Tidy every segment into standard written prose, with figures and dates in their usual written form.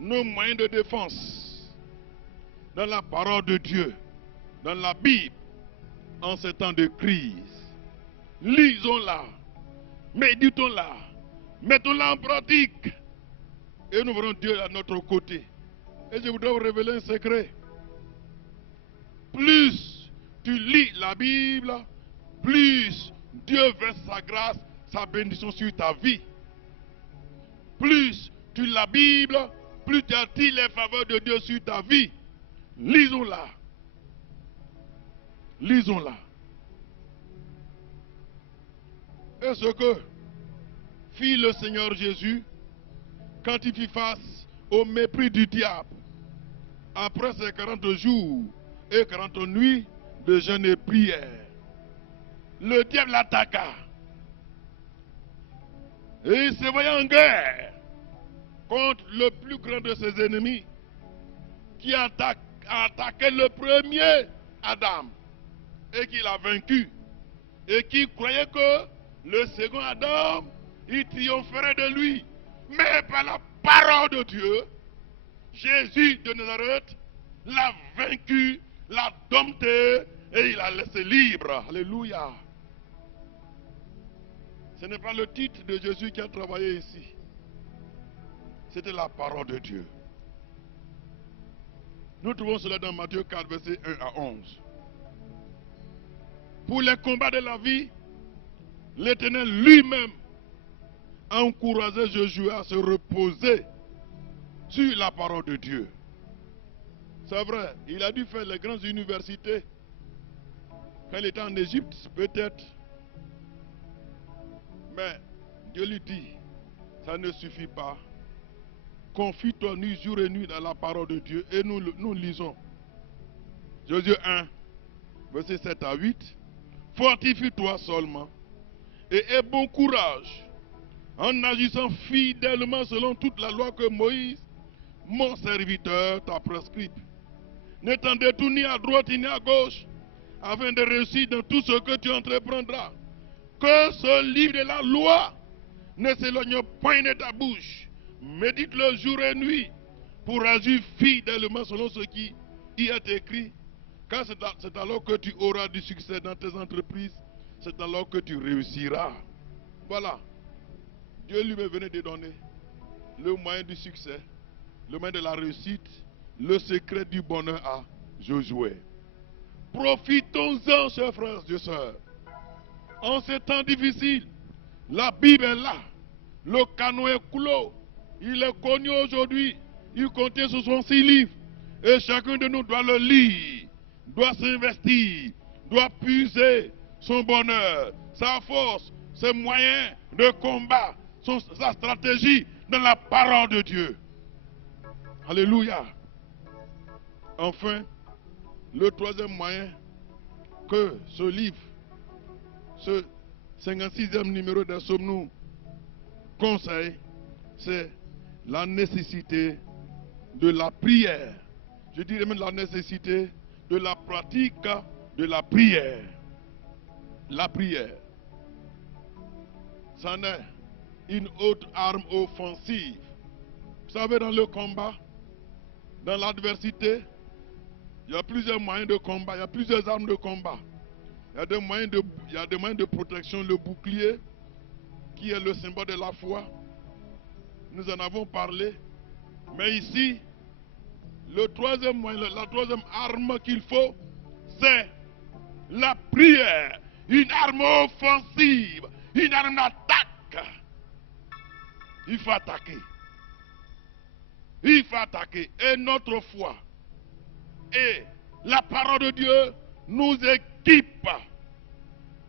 nos moyens de défense dans la parole de Dieu, dans la Bible, en ces temps de crise. Lisons-la, méditons-la, mettons-la en pratique et nous verrons Dieu à notre côté. Et je voudrais vous révéler un secret. Plus tu lis la Bible, plus Dieu verse sa grâce, sa bénédiction sur ta vie. Plus tu lis la Bible, plus tu attires les faveurs de Dieu sur ta vie. Lisons-la. Lisons-la. Et ce que fit le Seigneur Jésus quand il fit face au mépris du diable, après ses 40 jours et 40 nuits de jeûne et prière. Le diable l'attaqua. Et il se voyait en guerre contre le plus grand de ses ennemis, qui a attaqué le premier Adam et qui l'a vaincu. Et qui croyait que le second Adam, il triompherait de lui. Mais par la parole de Dieu, Jésus de Nazareth l'a vaincu, l'a dompté et il l'a laissé libre. Alléluia. Ce n'est pas le titre de Jésus qui a travaillé ici. C'était la parole de Dieu. Nous trouvons cela dans Matthieu 4, versets 1 à 11. Pour les combats de la vie, l'Éternel lui-même a encouragé Josué à se reposer sur la parole de Dieu. C'est vrai, il a dû faire les grandes universités quand il était en Égypte, peut-être. Mais Dieu lui dit, ça ne suffit pas. Confie-toi nuit, jour et nuit dans la parole de Dieu. Et nous lisons. Josué 1, versets 7 à 8. Fortifie-toi seulement et aie bon courage en agissant fidèlement selon toute la loi que Moïse, mon serviteur, t'a prescrite. Ne t'en détourne ni à droite ni à gauche, afin de réussir dans tout ce que tu entreprendras. Que ce livre de la loi ne s'éloigne point de ta bouche. Médite-le jour et nuit pour agir fidèlement selon ce qui y est écrit. Car c'est alors que tu auras du succès dans tes entreprises. C'est alors que tu réussiras. Voilà. Dieu lui venait de donner le moyen du succès, le moyen de la réussite, le secret du bonheur à Josué. Profitons-en, chers frères et sœurs. En ces temps difficiles, la Bible est là. Le canon est clos. Il est connu aujourd'hui. Il contient 66 livres. Et chacun de nous doit le lire, doit s'investir, doit puiser son bonheur, sa force, ses moyens de combat, sa stratégie dans la parole de Dieu. Alléluia. Enfin, le troisième moyen que ce livre, ce 56e numéro des Psaumes nous conseille, c'est la nécessité de la prière. Je dirais même la nécessité de la pratique de la prière. La prière, c'en est une autre arme offensive. Vous savez, dans le combat, dans l'adversité, il y a plusieurs moyens de combat, il y a plusieurs armes de combat. Il y a des moyens de protection, le bouclier, qui est le symbole de la foi. Nous en avons parlé. Mais ici, le troisième moyen, la troisième arme qu'il faut, c'est la prière. Une arme offensive, une arme d'attaque. Il faut attaquer. Il faut attaquer. Et notre foi et la parole de Dieu nous équipe,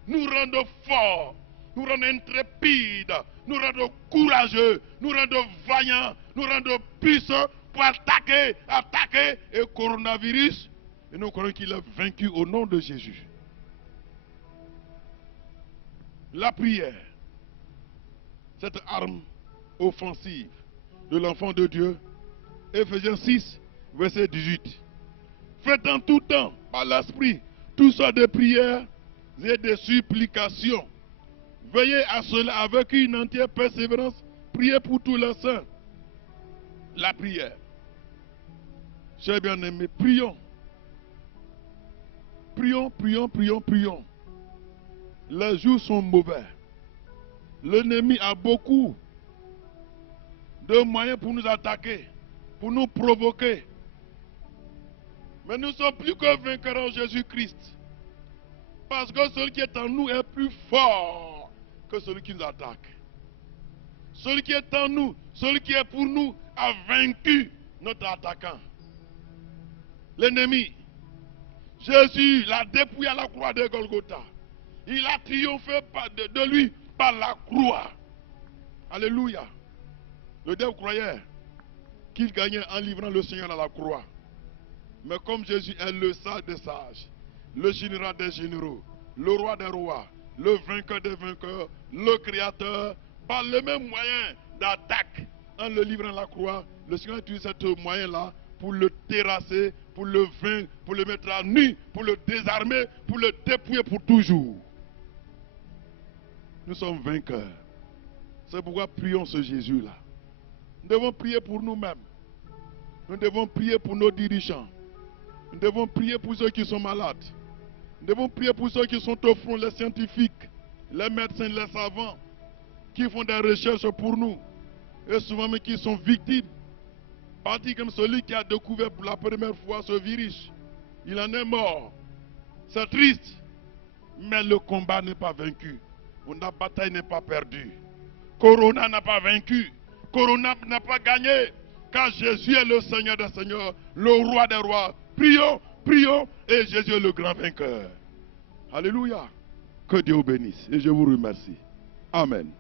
nous rendent forts, nous rendent intrépides, nous rendent courageux, nous rendent vaillants, nous rendent puissants pour attaquer et coronavirus. Et nous croyons qu'il est vaincu au nom de Jésus. La prière, cette arme offensive de l'enfant de Dieu, Ephésiens 6, verset 18. Faites en tout temps, par l'esprit, tout ça de prières et de supplications. Veillez à cela avec une entière persévérance. Priez pour tous les saints. la prière. Chers bien-aimés, prions. Prions, prions, prions, prions. Les jours sont mauvais. L'ennemi a beaucoup de moyens pour nous attaquer, pour nous provoquer. Mais nous sommes plus que vainqueurs en Jésus-Christ. Parce que celui qui est en nous est plus fort que celui qui nous attaque. Celui qui est en nous, celui qui est pour nous, a vaincu notre attaquant. L'ennemi. Jésus l'a dépouillé à la croix de Golgotha. Il a triomphé de lui par la croix. Alléluia. Le diable croyait qu'il gagnait en livrant le Seigneur à la croix. Mais comme Jésus est le sage des sages, le général des généraux, le roi des rois, le vainqueur des vainqueurs, le créateur, par le même moyen d'attaque, en le livrant à la croix, le Seigneur utilise ce moyen-là pour le terrasser, pour le vaincre, pour le mettre à nu, pour le désarmer, pour le dépouiller pour toujours. Nous sommes vainqueurs. C'est pourquoi prions ce Jésus-là. Nous devons prier pour nous-mêmes. Nous devons prier pour nos dirigeants. Nous devons prier pour ceux qui sont malades. Nous devons prier pour ceux qui sont au front, les scientifiques, les médecins, les savants, qui font des recherches pour nous. Et souvent même qui sont victimes. Parti comme celui qui a découvert pour la première fois ce virus. Il en est mort. C'est triste. Mais le combat n'est pas vaincu. La bataille n'est pas perdue. Corona n'a pas vaincu. Corona n'a pas gagné. Car Jésus est le Seigneur des Seigneurs, le Roi des Rois. Prions, prions, et Jésus est le grand vainqueur. Alléluia. Que Dieu vous bénisse. Et je vous remercie. Amen.